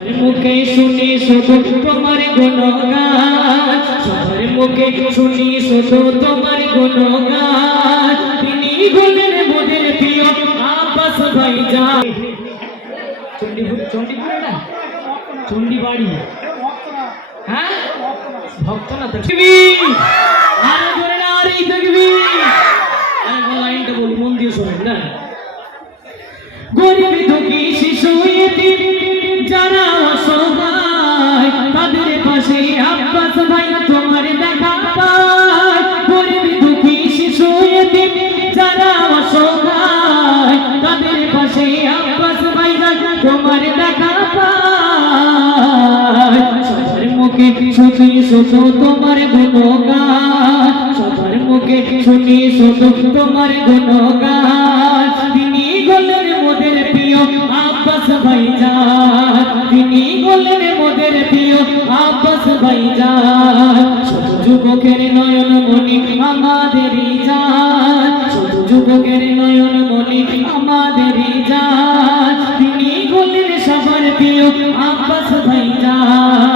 মুখে শুনি শুধু তোমার গুণগান, সবার মুখে শুনি শুধু তোমার গুণগান। তিনি হলেন মোদের প্রিয় আব্বাস ভাইজান। চণ্ডীপুরে না, চণ্ডীবাড়ি, হ্যাঁ ভক্ত না দেখবি, আরে জোরে না, আরে দেখবি, আরে লাইনটা বলি মন দিয়ে শোনেন না। গরিব দুঃখী শিশু এতিম যারা অসহায়, তাদের পাশে আব্বাস ভাই তোমার দেখা পায়। গরিব দুঃখী শিশু এতিম যারা অসহায়, তাদের পাশে আব্বাস ভাই তোমার দেখা পায়। সবার মুখে শুনি শুধু তোমার গুণগান, সবার মুখে শুনি শুধু তোমার গুণগান। তিনি হলেন মোদের প্রিয় আব্বাস ভাইজান, তিনি হলেন মোদের প্রিয় আব্বাস ভাইজান। শুধু যুবকের নয়ন মনি আমাদেরই জান, শুধু যুবকের নয়ন মনি আমাদেরই জান। তিনি হলেন সবার প্রিয় আব্বাস ভাইজান।